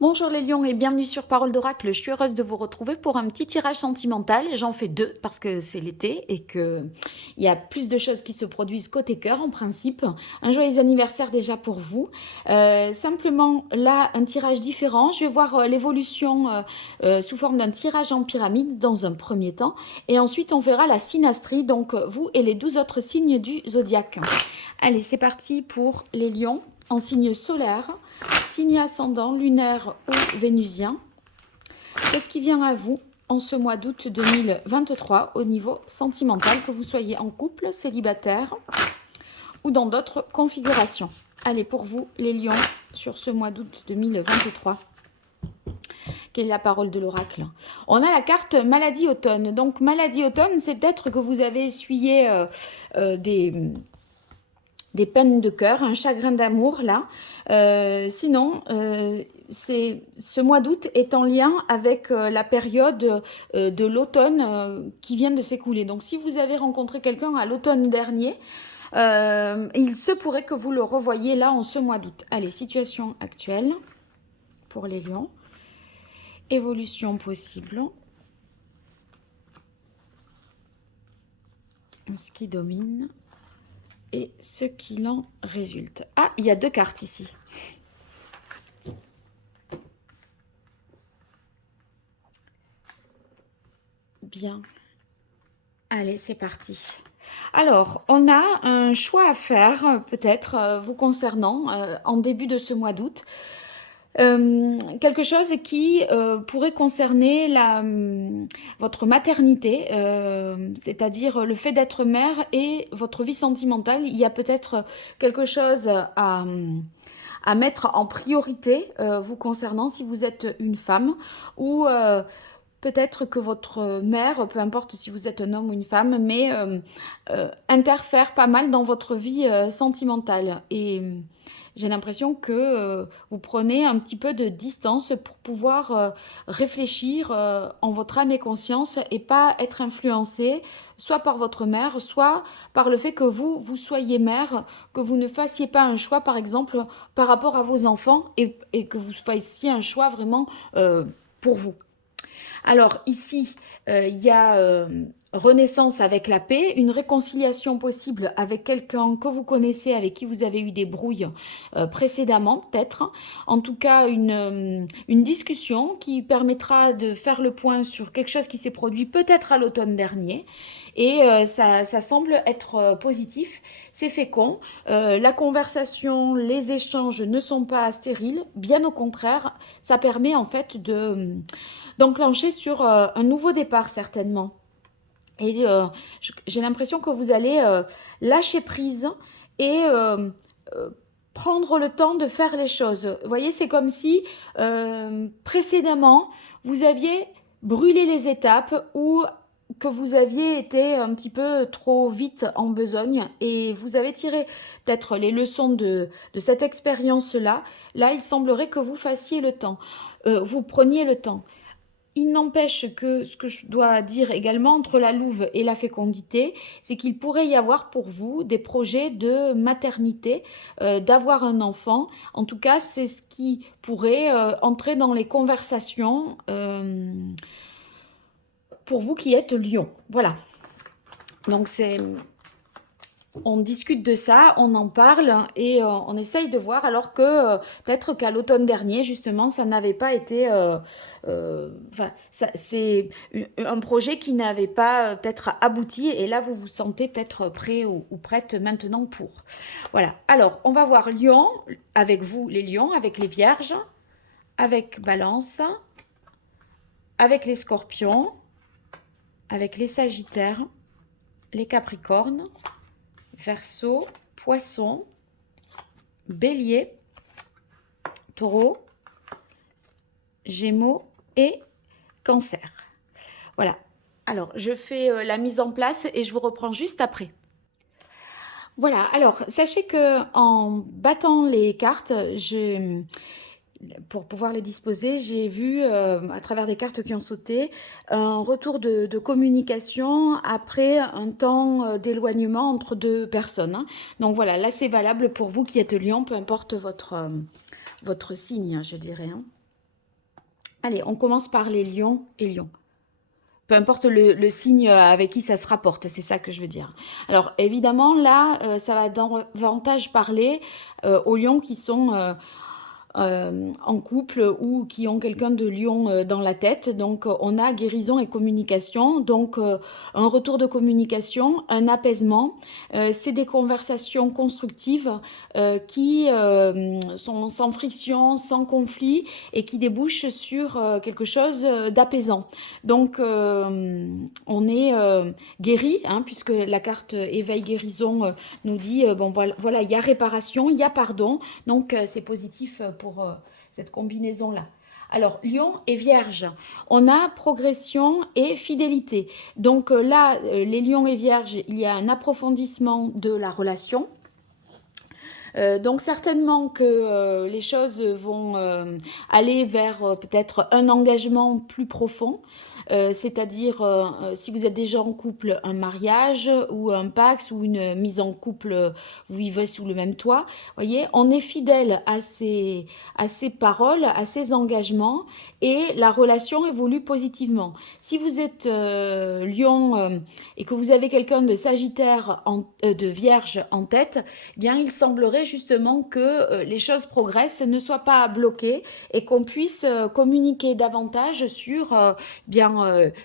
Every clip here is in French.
Bonjour les lions et bienvenue sur Parole d'Oracle. Je suis heureuse de vous retrouver pour un petit tirage sentimental. J'en fais deux parce que c'est l'été et qu'il y a plus de choses qui se produisent côté cœur en principe. Un joyeux anniversaire déjà pour vous. Simplement là, un tirage différent. Je vais voir l'évolution sous forme d'un tirage en pyramide dans un premier temps. Et ensuite, on verra la synastrie, donc vous et les 12 autres signes du zodiaque. Allez, c'est parti pour les lions en signe solaire. Signe ascendant, lunaire ou vénusien. Qu'est-ce qui vient à vous en ce mois d'août 2023 au niveau sentimental, que vous soyez en couple, célibataire ou dans d'autres configurations? Allez, pour vous, les lions, sur ce mois d'août 2023, quelle est la parole de l'oracle? On a la carte maladie automne. Donc, maladie automne, c'est peut-être que vous avez essuyé des peines de cœur, un chagrin d'amour là. Sinon, ce mois d'août est en lien avec la période de l'automne qui vient de s'écouler. Donc si vous avez rencontré quelqu'un à l'automne dernier, il se pourrait que vous le revoyiez là en ce mois d'août. Allez, situation actuelle pour les lions. Évolution possible. Ce qui domine et ce qu'il en résulte. Ah, il y a deux cartes ici. Bien. Allez, c'est parti. Alors, on a un choix à faire, peut-être, vous concernant, en début de ce mois d'août. Quelque chose qui pourrait concerner votre maternité, c'est-à-dire le fait d'être mère et votre vie sentimentale. Il y a peut-être quelque chose à mettre en priorité vous concernant si vous êtes une femme ou peut-être que votre mère, peu importe si vous êtes un homme ou une femme, mais interfère pas mal dans votre vie sentimentale. Et j'ai l'impression que vous prenez un petit peu de distance pour pouvoir réfléchir en votre âme et conscience et pas être influencé soit par votre mère, soit par le fait que vous soyez mère, que vous ne fassiez pas un choix, par exemple, par rapport à vos enfants et que vous fassiez un choix vraiment pour vous. Alors ici, il y a renaissance avec la paix, une réconciliation possible avec quelqu'un que vous connaissez, avec qui vous avez eu des brouilles précédemment peut-être. En tout cas, une discussion qui permettra de faire le point sur quelque chose qui s'est produit peut-être à l'automne dernier. Et ça semble être positif, c'est fécond. La conversation, les échanges ne sont pas stériles, bien au contraire, ça permet en fait d'enclencher sur un nouveau départ certainement. Et j'ai l'impression que vous allez lâcher prise et prendre le temps de faire les choses. Vous voyez, c'est comme si précédemment, vous aviez brûlé les étapes ou que vous aviez été un petit peu trop vite en besogne et vous avez tiré peut-être les leçons de cette expérience-là. Là, il semblerait que vous fassiez le temps, vous preniez le temps. Il n'empêche que ce que je dois dire également entre la louve et la fécondité, c'est qu'il pourrait y avoir pour vous des projets de maternité, d'avoir un enfant. En tout cas, c'est ce qui pourrait entrer dans les conversations pour vous qui êtes lion. Voilà. Donc on discute de ça, on en parle et on essaye de voir alors que peut-être qu'à l'automne dernier, justement, ça n'avait pas été... c'est un projet qui n'avait pas peut-être abouti et là, vous vous sentez peut-être prêt ou prête maintenant pour. Voilà. Alors, on va voir Lion, avec vous les lions, avec les vierges, avec Balance, avec les scorpions, avec les sagittaires, les capricornes, Verseau, Poisson, Bélier, Taureau, Gémeaux et Cancer. Voilà. Alors, je fais la mise en place et je vous reprends juste après. Voilà. Alors, sachez que en battant les cartes, pour pouvoir les disposer, j'ai vu à travers des cartes qui ont sauté un retour de communication après un temps d'éloignement entre deux personnes. Hein. Donc voilà, là c'est valable pour vous qui êtes lion, peu importe votre signe, je dirais. Hein. Allez, on commence par les lions et lions. Peu importe le signe avec qui ça se rapporte, c'est ça que je veux dire. Alors évidemment, là, ça va davantage parler aux lions qui sont en couple ou qui ont quelqu'un de lion dans la tête. Donc on a guérison et communication, donc un retour de communication, un apaisement. C'est des conversations constructives qui sont sans friction, sans conflit et qui débouchent sur quelque chose d'apaisant. Donc on est guéri, hein, puisque la carte éveil guérison nous dit bon voilà, il y a réparation, il y a pardon, donc c'est positif pour cette combinaison-là. Alors, Lion et Vierge, on a progression et fidélité. Donc là, les Lions et Vierges, il y a un approfondissement de la relation. Donc certainement que les choses vont aller vers peut-être un engagement plus profond. C'est-à-dire si vous êtes déjà en couple, un mariage ou un pax ou une mise en couple, vous vivez sous le même toit. Voyez, on est fidèle à ses paroles, à ses engagements et la relation évolue positivement. Si vous êtes lion et que vous avez quelqu'un de Sagittaire, de Vierge en tête, eh bien il semblerait justement que les choses progressent, ne soient pas bloquées et qu'on puisse communiquer davantage sur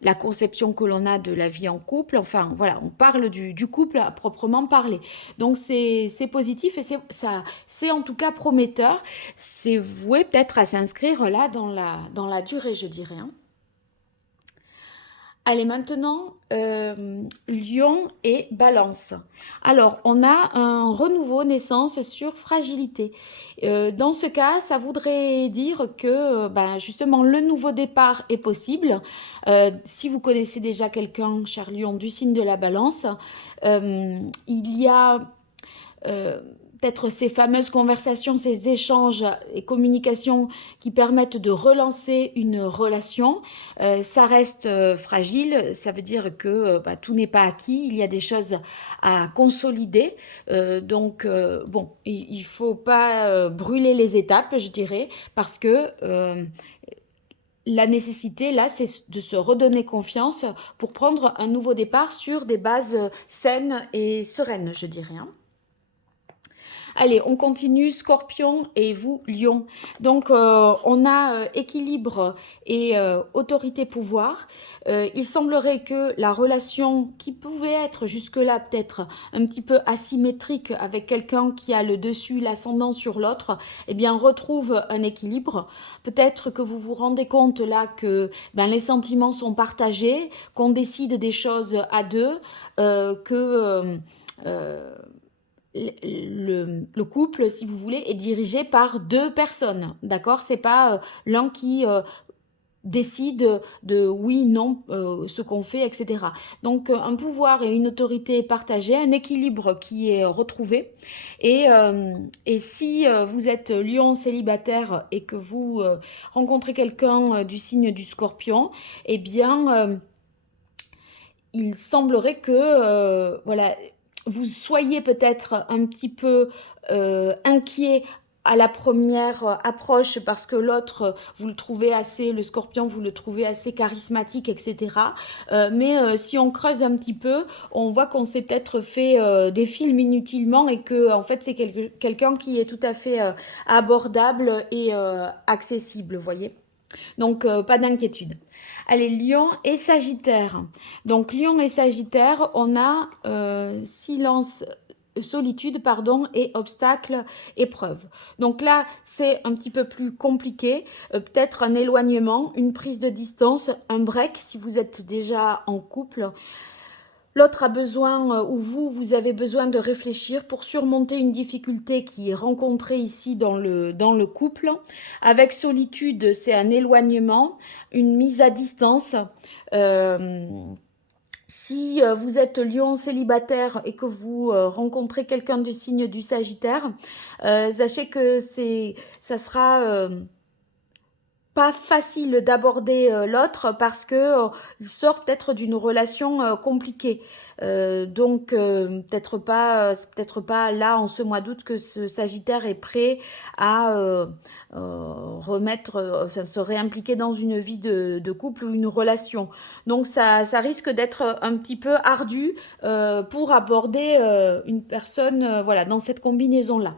la conception que l'on a de la vie en couple. Enfin, voilà, on parle du couple à proprement parler. Donc, c'est positif et c'est en tout cas prometteur. C'est voué peut-être à s'inscrire là dans la durée, je dirais. Hein. Allez, maintenant, Lion et Balance. Alors, on a un renouveau naissance sur fragilité. Dans ce cas, ça voudrait dire que justement, le nouveau départ est possible. Si vous connaissez déjà quelqu'un, cher Lion, du signe de la Balance, il y a peut-être ces fameuses conversations, ces échanges et communications qui permettent de relancer une relation. Ça reste fragile, ça veut dire que tout n'est pas acquis, il y a des choses à consolider. Donc, bon, il ne faut pas brûler les étapes, je dirais, parce que la nécessité, là, c'est de se redonner confiance pour prendre un nouveau départ sur des bases saines et sereines, je dirais. Hein. Allez, on continue, Scorpion et vous, Lion. Donc, on a équilibre et autorité-pouvoir. Il semblerait que la relation qui pouvait être jusque-là peut-être un petit peu asymétrique avec quelqu'un qui a le dessus, l'ascendant sur l'autre, eh bien, retrouve un équilibre. Peut-être que vous vous rendez compte là que les sentiments sont partagés, qu'on décide des choses à deux, que... le couple, si vous voulez, est dirigé par deux personnes, d'accord? C'est pas l'un qui décide de oui, non, ce qu'on fait, etc. Donc, un pouvoir et une autorité partagée, un équilibre qui est retrouvé. Et si vous êtes lion célibataire et que vous rencontrez quelqu'un du signe du Scorpion, eh bien, il semblerait que, voilà, vous soyez peut-être un petit peu inquiet à la première approche parce que l'autre, vous le trouvez assez, le Scorpion, vous le trouvez assez charismatique, etc. Mais si on creuse un petit peu, on voit qu'on s'est peut-être fait des films inutilement et que en fait c'est quelqu'un qui est tout à fait abordable et accessible, vous voyez. Donc, pas d'inquiétude. Allez, Lion et Sagittaire. Donc, Lion et Sagittaire, on a solitude, pardon, et obstacle, épreuve. Donc là, c'est un petit peu plus compliqué. Peut-être un éloignement, une prise de distance, un break si vous êtes déjà en couple. L'autre a besoin, ou vous avez besoin de réfléchir pour surmonter une difficulté qui est rencontrée ici dans le couple. Avec solitude, c'est un éloignement, une mise à distance. Si vous êtes lion célibataire et que vous rencontrez quelqu'un du signe du Sagittaire, sachez que ça sera pas facile d'aborder l'autre parce que il sort peut-être d'une relation compliquée. Donc c'est peut-être pas là en ce mois d'août que ce Sagittaire est prêt à enfin se réimpliquer dans une vie de couple ou une relation. Donc ça risque d'être un petit peu ardu pour aborder une personne voilà, dans cette combinaison-là.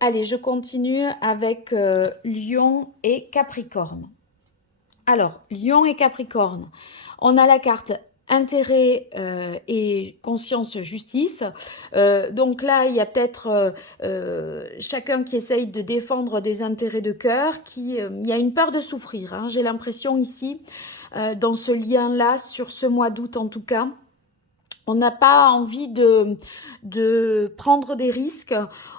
Allez, je continue avec Lion et Capricorne. Alors, Lion et Capricorne, on a la carte intérêt et conscience justice. Donc là, il y a peut-être chacun qui essaye de défendre des intérêts de cœur, il y a une peur de souffrir, hein, j'ai l'impression ici, dans ce lien-là, sur ce mois d'août en tout cas. On n'a pas envie de prendre des risques.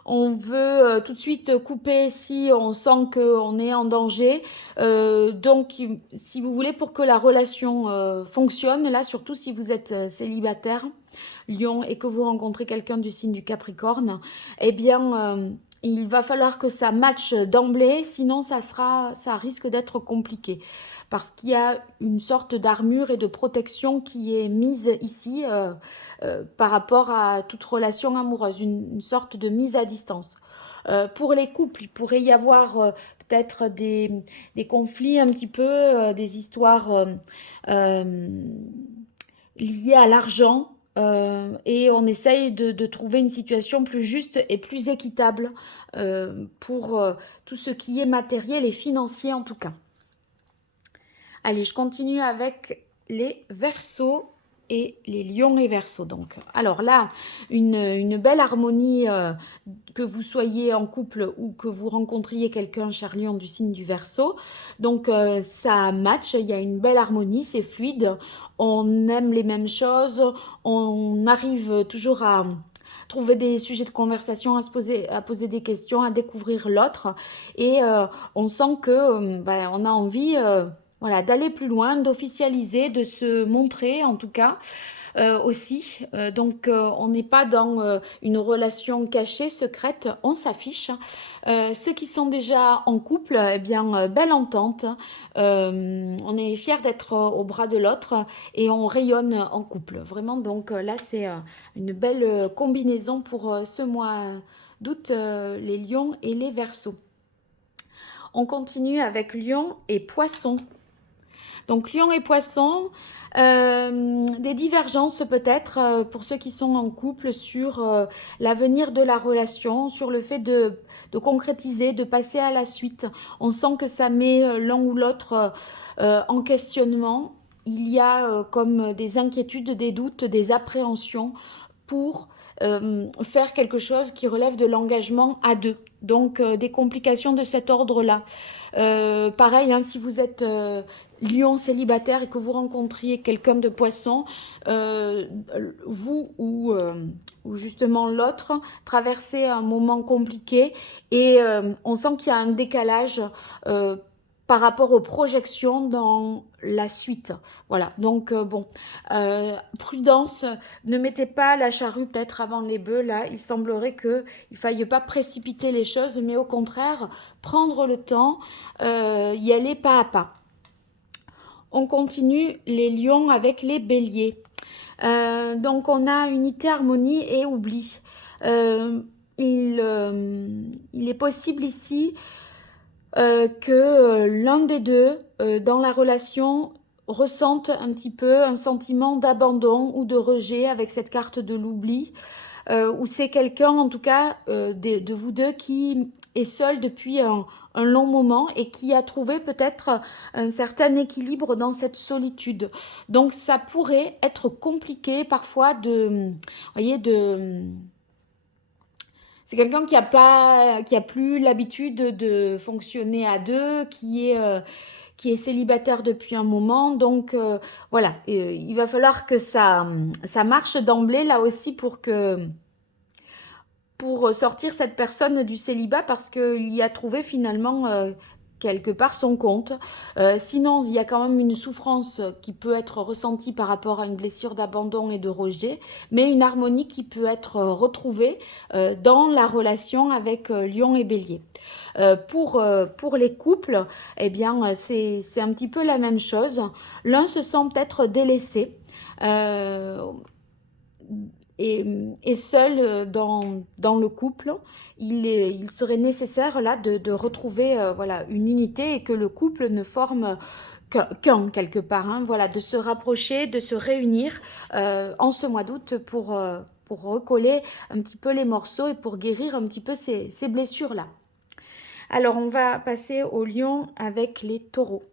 On veut tout de suite couper si on sent qu'on est en danger. Donc, si vous voulez, pour que la relation fonctionne, là, surtout si vous êtes célibataire, Lion, et que vous rencontrez quelqu'un du signe du Capricorne, eh bien, il va falloir que ça matche d'emblée, sinon ça risque d'être compliqué. Parce qu'il y a une sorte d'armure et de protection qui est mise ici par rapport à toute relation amoureuse, une sorte de mise à distance. Pour les couples, il pourrait y avoir peut-être des conflits un petit peu, des histoires liées à l'argent. Et on essaye de trouver une situation plus juste et plus équitable pour tout ce qui est matériel et financier en tout cas. Allez, je continue avec les Verseaux et les Lions et Verseaux. Donc, alors là, une belle harmonie, que vous soyez en couple ou que vous rencontriez quelqu'un, cher Lion, du signe du Verseau. Donc, ça match, il y a une belle harmonie, c'est fluide, on aime les mêmes choses, on arrive toujours à trouver des sujets de conversation, à poser des questions, à découvrir l'autre. Et on sent que on a envie voilà, d'aller plus loin, d'officialiser, de se montrer en tout cas aussi. Donc on n'est pas dans une relation cachée, secrète, on s'affiche. Ceux qui sont déjà en couple, eh bien, belle entente. On est fiers d'être au bras de l'autre et on rayonne en couple. Vraiment, donc là, c'est une belle combinaison pour ce mois d'août, les lions et les verseaux. On continue avec lion et poisson. Donc lion et poisson, des divergences peut-être pour ceux qui sont en couple sur l'avenir de la relation, sur le fait de concrétiser, de passer à la suite. On sent que ça met l'un ou l'autre en questionnement. Il y a comme des inquiétudes, des doutes, des appréhensions pour faire quelque chose qui relève de l'engagement à deux. Donc des complications de cet ordre-là. Pareil, hein, si vous êtes lion célibataire et que vous rencontriez quelqu'un de poisson, vous ou justement l'autre traversez un moment compliqué et on sent qu'il y a un décalage par rapport aux projections dans la suite. Voilà, donc bon, prudence, ne mettez pas la charrue peut-être avant les bœufs, là, il semblerait qu'il ne faille pas précipiter les choses, mais au contraire, prendre le temps, y aller pas à pas. On continue les lions avec les béliers. Donc on a unité, harmonie et oubli. Il est possible ici que l'un des deux dans la relation ressente un petit peu un sentiment d'abandon ou de rejet avec cette carte de l'oubli, ou c'est quelqu'un en tout cas de vous deux qui est seul depuis un long moment et qui a trouvé peut-être un certain équilibre dans cette solitude. Donc ça pourrait être compliqué parfois c'est quelqu'un qui a plus l'habitude de fonctionner à deux, qui est célibataire depuis un moment. Donc voilà, il va falloir que ça marche d'emblée là aussi pour sortir cette personne du célibat parce qu'il y a trouvé finalement quelque part son compte. Sinon, il y a quand même une souffrance qui peut être ressentie par rapport à une blessure d'abandon et de rejet, mais une harmonie qui peut être retrouvée dans la relation avec Lion et Bélier. Pour les couples, eh bien, c'est un petit peu la même chose. L'un se sent peut-être délaissé. Euh, et seul dans le couple, il serait nécessaire là de retrouver voilà, une unité et que le couple ne forme qu'un quelque part, hein, voilà, de se rapprocher, de se réunir en ce mois d'août pour recoller un petit peu les morceaux et pour guérir un petit peu ces blessures-là. Alors, on va passer au lion avec les taureaux.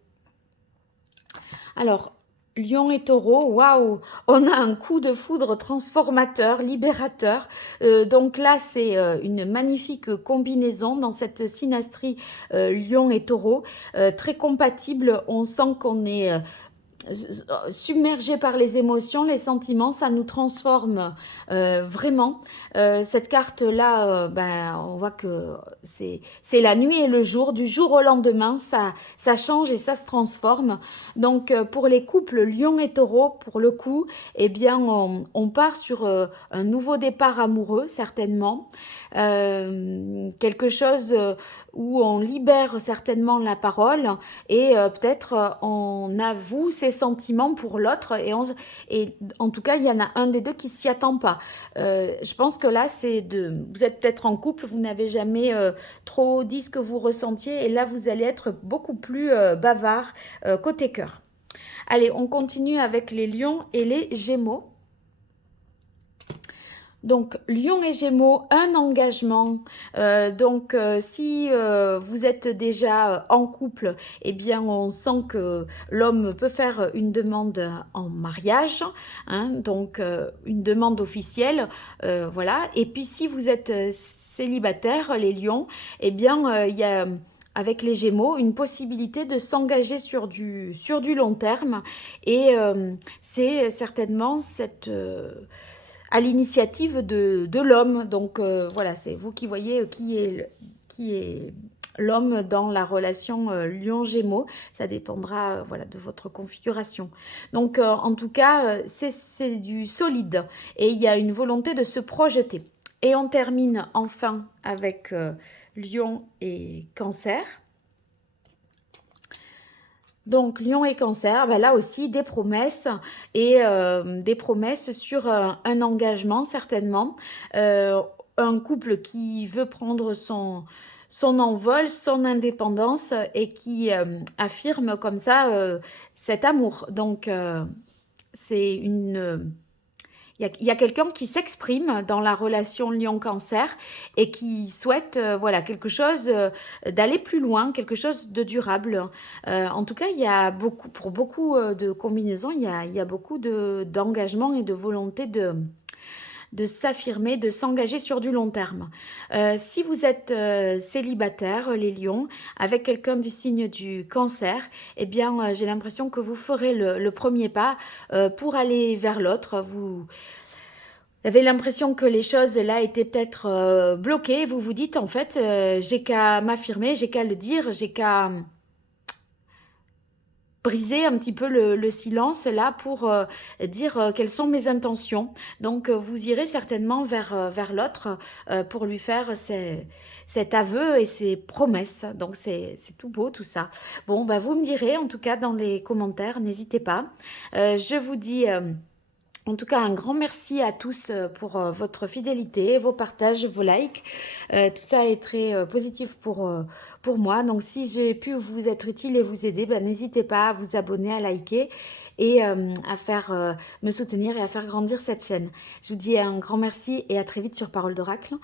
Alors, Lion et Taureau, waouh, on a un coup de foudre transformateur, libérateur. Donc là, c'est une magnifique combinaison dans cette synastrie Lion et Taureau, très compatible. On sent qu'on est submergé par les émotions, les sentiments, ça nous transforme vraiment. Cette carte-là, ben, on voit que c'est la nuit et le jour, du jour au lendemain, ça change et ça se transforme. Donc pour les couples Lion et Taureau, pour le coup, eh bien on part sur un nouveau départ amoureux, certainement. Quelque chose où on libère certainement la parole et peut-être on avoue ses sentiments pour l'autre et en tout cas il y en a un des deux qui s'y attend pas. Je pense que là vous êtes peut-être en couple, vous n'avez jamais trop dit ce que vous ressentiez et là vous allez être beaucoup plus bavard côté cœur. Allez, on continue avec les lions et les gémeaux. Donc, Lion et Gémeaux, un engagement. Si vous êtes déjà en couple, eh bien, on sent que l'homme peut faire une demande en mariage, hein, donc une demande officielle, voilà. Et puis, si vous êtes célibataire, les Lions, eh bien, il y a avec les Gémeaux, une possibilité de s'engager sur du long terme. Et c'est certainement à l'initiative de l'homme. Donc voilà, c'est vous qui voyez qui est l'homme dans la relation Lion-Gémeaux. Ça dépendra voilà, de votre configuration. Donc en tout cas, c'est du solide et il y a une volonté de se projeter. Et on termine enfin avec Lion et Cancer. Donc, Lion et Cancer, ben là aussi, des promesses et des promesses sur un engagement, certainement. Un couple qui veut prendre son envol, son indépendance et qui affirme comme ça cet amour. Donc, c'est une... Il y a quelqu'un qui s'exprime dans la relation Lion-Cancer et qui souhaite voilà, quelque chose d'aller plus loin, quelque chose de durable. En tout cas, il y a pour beaucoup de combinaisons, il y a beaucoup d'engagement et de volonté de s'affirmer, de s'engager sur du long terme. Si vous êtes célibataire, les lions, avec quelqu'un du signe du Cancer, eh bien, j'ai l'impression que vous ferez le premier pas pour aller vers l'autre. Vous avez l'impression que les choses là étaient peut-être bloquées. Vous vous dites en fait, j'ai qu'à m'affirmer, j'ai qu'à le dire, j'ai qu'à briser un petit peu le silence là pour dire quelles sont mes intentions. Donc vous irez certainement vers l'autre pour lui faire cet aveu et ses promesses. Donc c'est tout beau tout ça. Bon, bah, vous me direz en tout cas dans les commentaires, n'hésitez pas. Je vous dis... en tout cas, un grand merci à tous pour votre fidélité, vos partages, vos likes. Tout ça est très positif pour moi. Donc, si j'ai pu vous être utile et vous aider, ben, n'hésitez pas à vous abonner, à liker et à faire me soutenir et à faire grandir cette chaîne. Je vous dis un grand merci et à très vite sur Parole d'Oracle.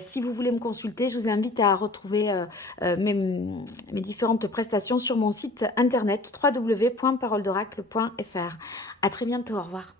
Si vous voulez me consulter, je vous invite à retrouver mes différentes prestations sur mon site internet www.paroledoracle.fr. À très bientôt, au revoir.